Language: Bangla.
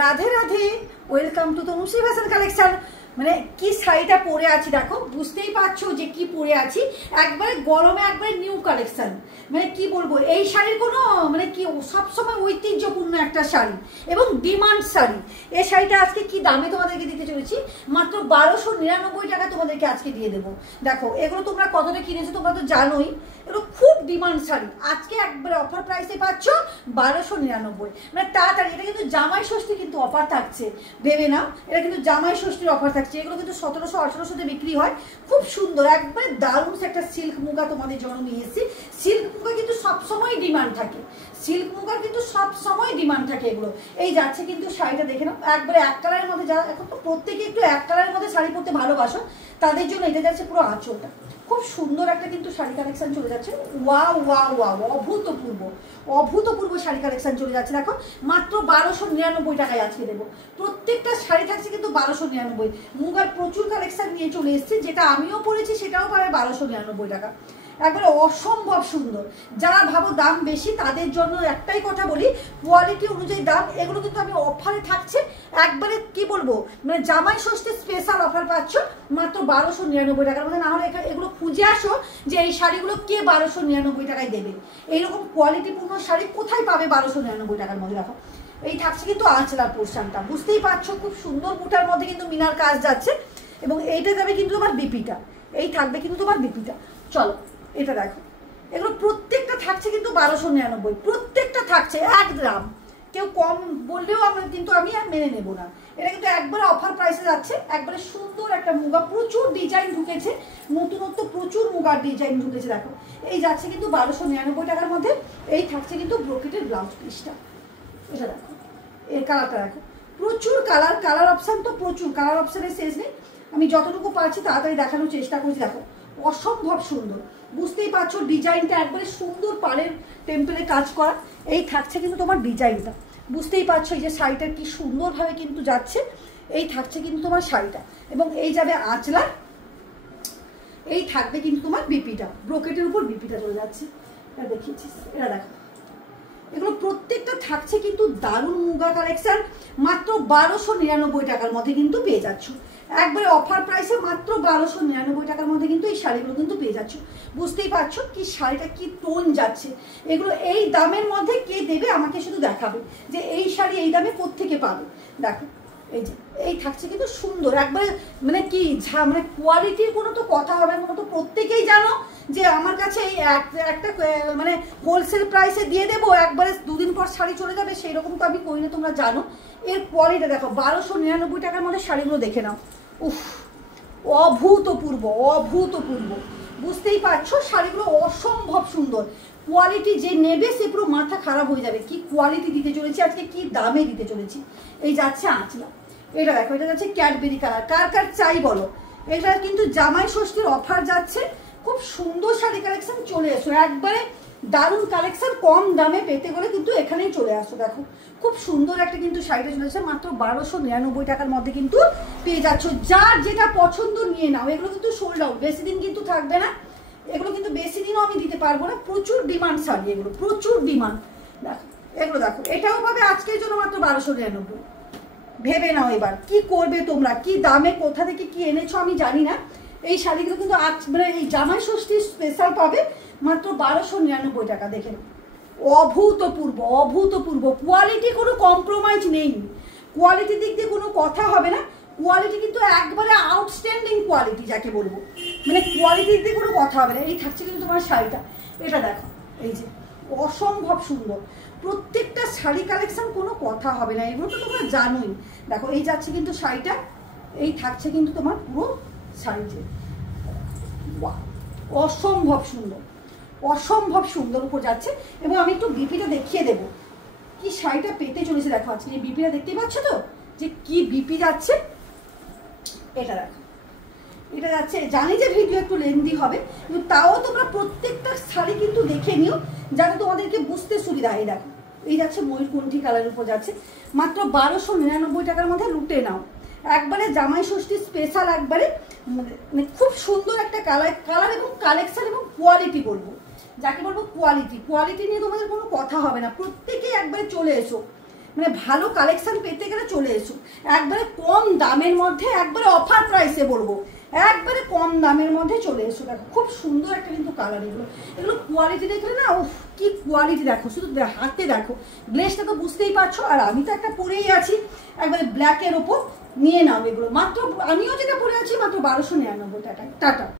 Radhe Radhe, welcome to Tanushree fashion collection. মানে কি শাড়িটা পরে আছি দেখো, বুঝতেই পারছো যে কি পরে আছি। একবারে গরমে একবারে নিউ কালেকশন। মানে কি বলবো, এই শাড়ির কোনো মানে কি সবসময় ঐতিহ্যপূর্ণ একটা শাড়ি এবং ডিমান্ড শাড়ি। এই শাড়িটা আজকে কি দামে তোমাদেরকে দিতে চলেছি, মাত্র 1299 টাকা তোমাদেরকে আজকে দিয়ে দেবো। দেখো এগুলো তোমরা কতটা কিনেছো তোমরা তো জানোই, এগুলো খুব ডিমান্ড শাড়ি। আজকে একবারে অফার প্রাইসে পাচ্ছ 1299। মানে তাড়াতাড়ি, এটা কিন্তু জামাই ষষ্ঠী কিন্তু অফার থাকছে, ভেবে নাও এটা কিন্তু জামাই ষষ্ঠীর অফার থাকছে। এগুলো কিন্তু 1700-1800 বিক্রি হয়। খুব সুন্দর একবারে দারুণ একটা সিল্ক মুগা তোমাদের জন্য নিয়ে এসেছি। সিল্ক মুগা কিন্তু সবসময় ডিমান্ড থাকে, সিল্ক মুগার কিন্তু সবসময় ডিমান্ড থাকে এগুলো। এই যাচ্ছে কিন্তু শাড়িটা দেখে নাও, একবারে এক কালারের মধ্যে। যারা এখন তো প্রত্যেকে একটু এক কালারের মধ্যে শাড়ি পরতে ভালোবাসো, তাদের জন্য এটা যাচ্ছে পুরো আঁচলটা। খুব সুন্দর একটা কিন্তু শাড়ি কালেকশন চলে যাচ্ছে। ওয়াও ওয়াও ওয়াও, অভূতপূর্ব অভূতপূর্ব শাড়ি কালেকশন চলে যাচ্ছে। দেখো মাত্র 1299 টাকায় আজকে দেবো। প্রত্যেকটা শাড়ি থাকছে কিন্তু 1299। মুগার প্রচুর কালেকশন নিয়ে চলে এসেছি, যেটা আমিও পরেছি সেটাও পাবে 1299 টাকা। একবারে অসম্ভব সুন্দর। যারা ভাবো দাম বেশি তাদের জন্য একটাই কথা বলি, কোয়ালিটি অনুযায়ী দাম। এগুলো কিন্তু আমি অফারে থাকছে, একবারে কি বলবো মানে জামাই ষষ্ঠীর স্পেশাল অফার পাচ্ছ মাত্র 1299 টাকার মধ্যে। না হলে এগুলো খুঁজে আসো যে এই শাড়িগুলো কে 1299 টাকায় দেবে। এইরকম কোয়ালিটিপূর্ণ শাড়ি কোথায় পাবে 1299 টাকার মধ্যে। দেখো এই থাকছে কিন্তু আঁচলার পোর্শনটা, বুঝতেই পারছো খুব সুন্দর বুটার মধ্যে কিন্তু মিনার কাজ যাচ্ছে। এবং এইটা যাবে কিন্তু তোমার বিপিটা, এই থাকবে কিন্তু তোমার বিপিটা। চলো এটা দেখো, এগুলো প্রত্যেকটা থাকছে কিন্তু 1299, প্রত্যেকটা থাকছে 1 গ্রাম। কেউ কম বললেও আমরা কিন্তু আমি আর মেনে নেব না। এটা কিন্তু একবারে অফার প্রাইসে যাচ্ছে। একবারে সুন্দর একটা মুগা, প্রচুর ডিজাইন ঢুকেছে, নতুনত্ব প্রচুর মুগার ডিজাইন ঢুকেছে। দেখো এই যাচ্ছে কিন্তু 1299 টাকার মধ্যে। এই থাকছে কিন্তু ব্রোকেটের ব্লাউজ পিসটা। এটা দেখো, এর কালারটা দেখো, প্রচুর কালার, কালার অপশান তো প্রচুর, কালার অপশানের শেষ নেই। আমি যতটুকু পারছি তাড়াতাড়ি দেখানোর চেষ্টা করছি। দেখো অসম্ভব সুন্দর, বুঝতেই পারছো ডিজাইনটা একবারে সুন্দর পাড়ের টেম্পেলে কাজ করা। এই থাকছে কিন্তু তোমার ডিজাইনটা, বুঝতেই পারছো এই যে শাড়িটা কি সুন্দরভাবে কিন্তু যাচ্ছে। এই থাকছে কিন্তু তোমার শাড়িটা, এবং এই যাবে আঁচলা। এই থাকবে কিন্তু তোমার বিপিটা, ব্রোকেটের উপর বিপিটা চলে যাচ্ছে। এটা দেখিয়েছিস, এটা দেখো এগুলো প্রত্যেকটা থাকছে কিন্তু দারুণ মুগা কালেকশন। মাত্র 1299 টাকার মধ্যে কিন্তু পেয়ে যাচ্ছ, একবারে অফার প্রাইসে মাত্র 1299 টাকার মধ্যে কিন্তু এই শাড়িগুলো কিন্তু পেয়ে যাচ্ছ। বুঝতেই পারছো কি শাড়িটা কি টোন যাচ্ছে। এগুলো এই দামের মধ্যে কে দেবে আমাকে শুধু দেখাবে যে এই শাড়ি এই দামে কোত্থেকে পাবে। দেখো এই যে এই থাকছে কিন্তু সুন্দর একবারে মানে কি মানে কোয়ালিটির কোনো তো কথা হবে না। তো প্রত্যেকেই জানো যে আমার কাছে এই একটা মানে হোলসেল প্রাইসে দিয়ে দেবো, একবারে দুদিন পর শাড়ি চলে যাবে, সেই রকম তো আমি করি না, তোমরা জানো। এর কোয়ালিটি দেখো 1299 টাকার মধ্যে শাড়িগুলো দেখে নাও। উফ, অভূতপূর্ব অভূতপূর্ব। বুঝতেই পারছো শাড়িগুলো অসম্ভব সুন্দর। কোয়ালিটি যে নেবে সে পুরো মাথা খারাপ হয়ে যাবে, কি কোয়ালিটি দিতে চলেছি আজকে, কি দামে দিতে চলেছি। এই যাচ্ছে আঁচলা, এটা দেখো এটা যাচ্ছে ক্যাডবেরি কালার। কার কার চাই বলো। এটা কিন্তু জামাই ষষ্ঠীর অফার যাচ্ছে। খুব সুন্দর শাড়ি কালেকশন, চলে এসো একবারে দারুণ কালেকশন। কম দামে পেতে গেলে কিন্তু এখানেই চলে আসো। দেখো খুব সুন্দর একটা কিন্তু শাড়িটা চলে এসেছে, মাত্র 1299 টাকার মধ্যে কিন্তু পেয়ে যাচ্ছ। যার যেটা পছন্দ নিয়ে নাও। এগুলো কিন্তু সোল্ড আউট, বেশি দিন কিন্তু থাকবে না। এগুলো কিন্তু বেশি দিনও আমি দিতে পারবো না, প্রচুর ডিমান্ড শাড়ি এগুলো, প্রচুর ডিমান্ড। দেখো এগুলো দেখো, এটাও পাবে আজকের জন্য মাত্র 1299। ভেবে নাও এবার কি করবে তোমরা, কি দামে কোথা থেকে কি এনেছো আমি জানি না। এই শাড়িগুলো কিন্তু আজ মানে এই জামাই ষষ্ঠীর স্পেশাল পাবে মাত্র 1299 টাকা। দেখে নাও অভূতপূর্ব অভূতপূর্ব। কোয়ালিটি কোনো কম্প্রোমাইজ নেই, কোয়ালিটির দিক দিয়ে কোনো কথা হবে না। কোয়ালিটি কিন্তু একবারে আউটস্ট্যান্ডিং কোয়ালিটি যাকে বলবো, মানে কোয়ালিটির দিক দিয়ে কোনো কথা হবে না। এই থাকছে কিন্তু তোমার শাড়িটা, এটা দেখো এই যে অসম্ভব সুন্দর। প্রত্যেকটা শাড়ি কালেকশন কোনো কথা হবে না, এগুলো তো তোমরা জানোই। দেখো এই যাচ্ছে কিন্তু শাড়িটা, এই থাকছে কিন্তু তোমার পুরো শাড়িতে। অসম্ভব সুন্দর অসম্ভব সুন্দর উপর যাচ্ছে। এবং আমি একটু বিপিটা দেখিয়ে দেবো কি শাড়িটা পেতে চলেছে। দেখো আজকে এই বিপিটা দেখতেই পাচ্ছ তো যে কি বিপি যাচ্ছে। এটা দেখো এটা যাচ্ছে, জানি যে ভিডিও একটু লেন্দি হবে কিন্তু তাও তোমরা প্রত্যেকটা শাড়ি কিন্তু দেখে নিও যাতে তোমাদেরকে বুঝতে সুবিধা হয়। দেখো এই যাচ্ছে ময়ূরকণ্ঠী কালারের উপর যাচ্ছে, মাত্র 1299 টাকার মধ্যে লুটে নাও। একবারে জামাই ষষ্ঠী স্পেশাল, একবারে মানে খুব সুন্দর একটা কালার এবং কালেকশন এবং কোয়ালিটি বলবো, যাকে বলবো কোয়ালিটি। কোয়ালিটি নিয়ে তোমাদের কোনো কথা হবে না, প্রত্যেকেই একবারে চলে এসো। মানে ভালো কালেকশন পেতে গেলে চলে এসো, একবারে কম দামের মধ্যে, একবারে অফার প্রাইসে বলবো, একবারে কম দামের মধ্যে চলে এসো। দেখো খুব সুন্দর একটা কিন্তু কালার, এগুলো এগুলো কোয়ালিটি দেখলে না, ও কি কোয়ালিটি দেখো, শুধু হাতে দেখো, গ্লেসটা তো বুঝতেই পারছো। আর আমি তো একটা পরেই আছি একবারে ব্ল্যাকের ওপর, নিয়ে নাও এগুলো মাত্র, আমিও যেটা পরে আছি মাত্র 1299 টাকা। টাটা।